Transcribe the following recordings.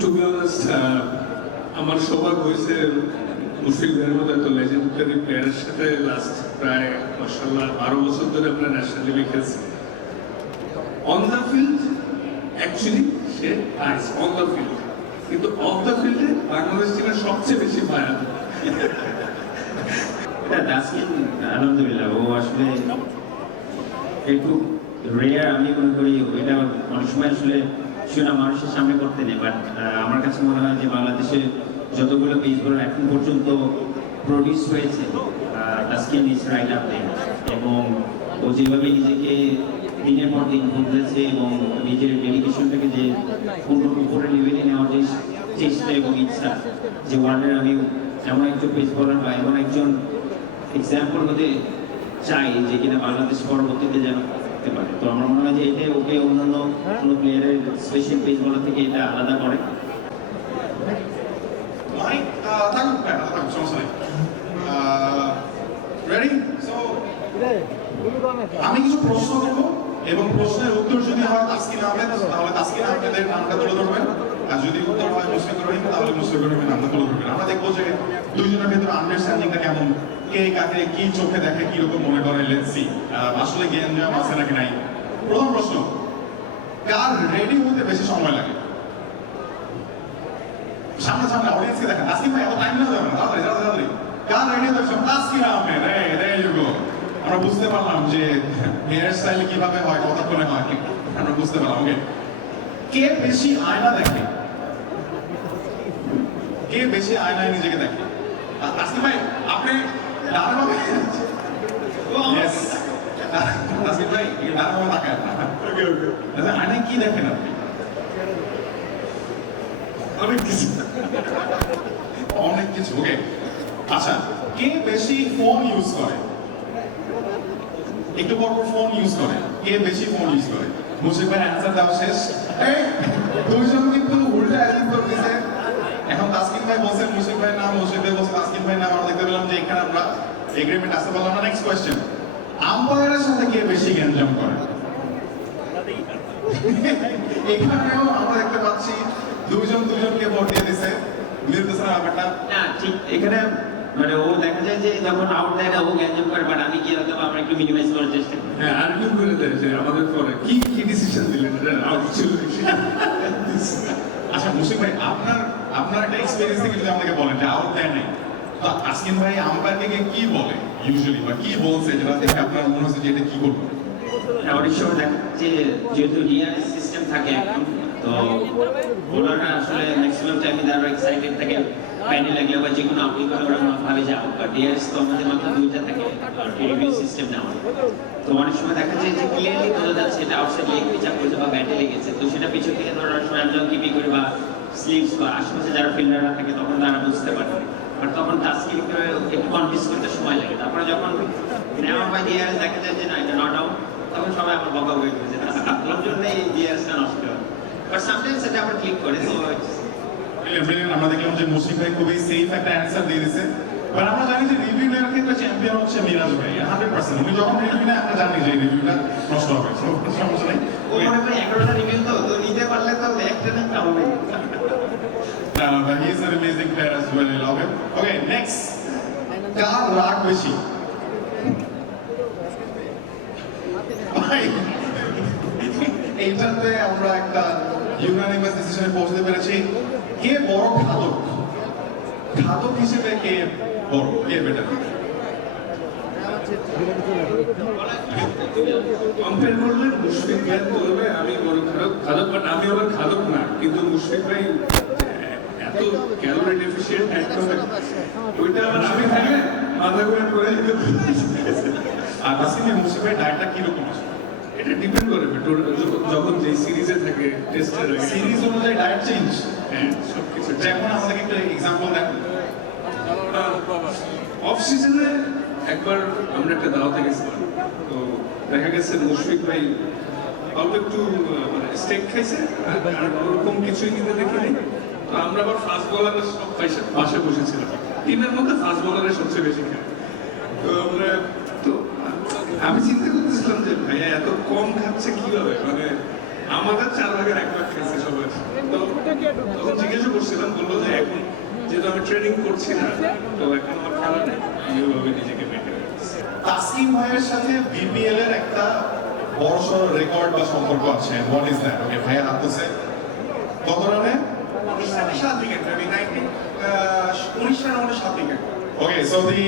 Two be honest আমার সৌভাগ্য হয়েছে মুশফিক ভাইয়ের মতো এত লেজেন্ডারি প্লেয়ারের সাথে লাস্ট প্রায় মাশাআল্লাহ 12 বছর ধরে আমরা ন্যাশনাল লিগে খেলছি। On the field actually say ice on the field, কিন্তু অফ দ্য ফিল্ডে বাংলাদেশ টিমের সবচেয়ে বেশি মায়া। তাসকিন আলহামদুলিল্লাহ ও আসলে একটু রেয়ার, আমি মনে করি এটা অনেক সময় আসলে সেটা মানুষের সামনে করতে নেই, বাট আমার কাছে মনে হয় যে বাংলাদেশে যতগুলো পেস বোলার এখন পর্যন্ত প্রডিউস হয়েছে তাসকিন ইজ রাইট আপ দেয়ার, এবং ও যেভাবে নিজেকে দিনের পর দিন বদলেছে এবং নিজের ডেডিকেশনটাকে যে উপরে লেভেলে নেওয়ার যে চেষ্টা এবং ইচ্ছা, যে ওয়ার্ল্ডের আমি এমন একজন পেস বোলার বা এমন একজন এক্সাম্পল হতে চাই যে কিনা বাংলাদেশ পরবর্তীতে যেন করতে পারে। তো আমার মনে হয় যে এটাই ওকে অন্যান্য কোনো প্লেয়ারের স্পেশাল পেস বোলার থেকে এটা আলাদা করে। আমি কিছু প্রশ্ন করবো এবং প্রশ্নের উত্তর যদি হয় তাসকিন আহমেদ তাহলে তাসকিন আহমেদের নামটা তুলে ধরবেন, আর যদি উত্তর হয় মুশফিকুর রহিম তাহলে মুশফিকুর রহিমের নামটা তুলে ধরবেন। আমরা দেখবো যে দুইজনের ভেতরে আন্ডারস্ট্যান্ডিংটা কেমন, কে কাকে কি চোখে দেখে কিরকম মনে করে। লেটস সি আসলে জ্ঞান জাম আছে নাকি নাই। প্রথম প্রশ্ন, কার রেডি হতে বেশি সময় লাগে? সামনে সামনে অডিয়েন্সকে দেখেন। তাসকিন ভাই এত টাইম না যাবে না, তাড়াতাড়ি তাড়াতাড়ি। কার রেডি হতে তাসকিন আহমেদ, এই দেয়ার ইউ গো। আমরা বুঝতে পারলাম যে হেয়ার স্টাইল কিভাবে হয়, কতক্ষণে হয়, আমরা বুঝতে পারলাম। ওকে, কে বেশি আয়না দেখে? কে বেশি আয়নায় নিজেকে দেখে? তাসকিন ভাই আপনি দাঁড়াবে? ইয়েস, তাসকিন ভাই দাঁড়াবে তাকায় না। ওকে ওকে, আয়নায় কি দেখেন আপনি? অনেক কিছু, অনেক কিছু। ওকে, আচ্ছা, কে বেশি ফোন ইউজ করে? একটু পর পর ফোন ইউজ করে, কে বেশি ফোন ইউজ করে? মুশফিক ভাই অ্যানসার দাও শেষ। এই দুইজন কিন্তু উল্টা অ্যান্সার দিয়েছে। এখন তাসকিন ভাই বলছেন মুশফিক ভাই নাম, মুশফিক ভাই বলছেন তাসকিন ভাই নাম। আমরা দেখতে পেলাম যে এখানে আমরা এগ্রিমেন্ট আসতে পারলাম না। নেক্সট কোয়েশ্চেন, আম্পায়ারের সাথে কে বেশি গ্যাঞ্জাম করে? এখানেও আমরা দেখতে পাচ্ছি দুইজন দুজনকে ভোট দিয়ে দিছে, মিলতেছে না ব্যাপারটা। না ঠিক, এখানে মানে ও দেখা যায় যে যখন আউট দেয় না ও গ্যাঞ্জাম করে, বাট আমি কি হয়তো আমরা একটু মিনিমাইজ করার চেষ্টা করি। হ্যাঁ, আর্গুমেন্ট করে দেয় যে আমাদের পরে কি কি ডিসিশন দিলেন, এটা আউট ছিল। আচ্ছা মুশফিক ভাই, আপনার একটা এক্সপেরিয়েন্স থেকে যদি আমাকে বলেন যে আউট দেয় নাই, তো তাসকিন ভাই আম্পায়ারকে কি বলে ইউজুয়ালি, বা কি বলছে যেটা দেখে আপনার মনে হচ্ছে যে এটা কি করবো? অনেক সময় দেখা যে যেহেতু ডিআরএস সিস্টেম থাকে এখন, তো বোলাররা আসলে ম্যাক্সিমাম টাইমে তারা এক্সাইটেড থাকে, প্যানি লাগলে বা যে কোনো আপনি করে ওরা ভাবে যে আউট, বা ডিআরএস তো আমাদের মাত্র দুইটা থাকে আর রিভিউ সিস্টেম নেওয়া। তো অনেক সময় দেখা যায় যে ক্লিয়ারলি বোঝা যাচ্ছে এটা আউটসাইড লেগ পিচ আপ করেছে বা ব্যাটে লেগেছে, তো সেটা পিছন থেকে ধরো অনেক সময় আমরা কিপিং করি বা স্লিপস বা আশেপাশে যারা ফিল্ডাররা থাকে তখন তারা বুঝতে পারে, বাট তখন টাস্কিং একটু কনফিউজ করতে সময় লাগে। তারপরে যখন নেওয়া হয় ডিআরএস দেখা যায় যে না এটা নট আউট, তখন সবাই আমার বকা হয়ে গেছে আপনার জন্য এই ডিআরএসটা নষ্ট হয়, বাট সামটাইমস এটা আবার ক্লিক করে। তো আমরা দেখলাম যে মুশফিক ভাই খুবই সেফ একটা অ্যান্সার দিয়ে দিছে। বাট আমরা জানি যে রিভিউ নেওয়ার ক্ষেত্রে চ্যাম্পিয়ন হচ্ছে মিরাজ ভাই 100%। উনি যখন রিভিউ নেয় আমরা জানি যে রিভিউটা নষ্ট হবে, সমস্যা নেই। ও মনে করি 11টা রিভিউ তো নিতে পারলে তো একটা না হবে। But he is an amazing player as well. I love him. Okay, next. কার রাগ বেশি? ভাই এইটাতে আমরা একটা ইউনানিমাস ডিসিশনে পৌঁছতে পেরেছি। কে বড় ঘাতক? ঘাতক হিসেবে কে বড়, কে বেটার? কম্পেয়ার করলে মুশফিক ভাই বলবে আমি বড় খাদক, বাট আমি আবার খাদক না, কিন্তু মুশফিক ভাই এত ক্যালোরি ডেফিসিয়েন্ট একদম, ওইটা আবার আমি থাকলে মাথা ঘুরে পড়ে যেতে। আর তাসকিন মুশফিক ভাই ডায়েটটা কিরকম আছে? এটা ডিপেন্ড করে যখন যে সিরিজে থাকে, টেস্টের সিরিজ অনুযায়ী ডায়েট চেঞ্জ। হ্যাঁ, সবকিছু। যেমন আমাদেরকে একটা এক্সাম্পল দেন। অফ সিজনে একবার আমরা একটা দাওয়াতে গেছিলাম, তো দেখা গেছে মুশফিক ভাই অল্প একটু মানে স্টেক খাইছে, আর ওরকম কিছুই নিতে দেখিনি। তো আমরা আবার ফাস্ট বলারের সব পাশে বসেছিলাম, টিমের মধ্যে ফাস্ট বলারের সবচেয়ে বেশি খায়। তো আমরা তো আমি চিন্তা করতেছিলাম যে ভাইয়া এত কম খাচ্ছে কিভাবে, মানে আমাদের 4 ভাগের 1 ভাগ খাইছে সবাই। তো তখন বলছিলাম, বললো যে এখন যেহেতু আমি ট্রেনিং করছি না, তো এখন আমার খেলা নেই, আমি ওইভাবে নিজেকে মেনটেন করছি। তাসকিন ভাইয়ের সাথে বিপিএল এর একটা বড়সড় রেকর্ড বা সম্পর্ক আছে। What is that? ওকে, ভাইয়া হাত তুলছে। কত রানে? 19 রানে 7 উইকেট, আমি 19 রানে আমাদের 7 উইকেট। ওকে, সো দি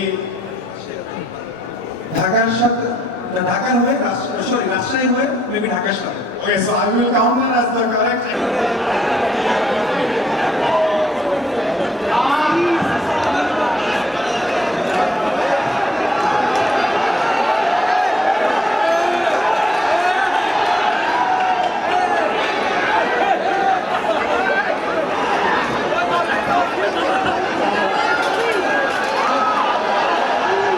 ঢাকার সাথে ঢাকার হয়ে রাজশাহী হয়ে মেবি ঢাকার সাথে। okay, so I will count that as the correct.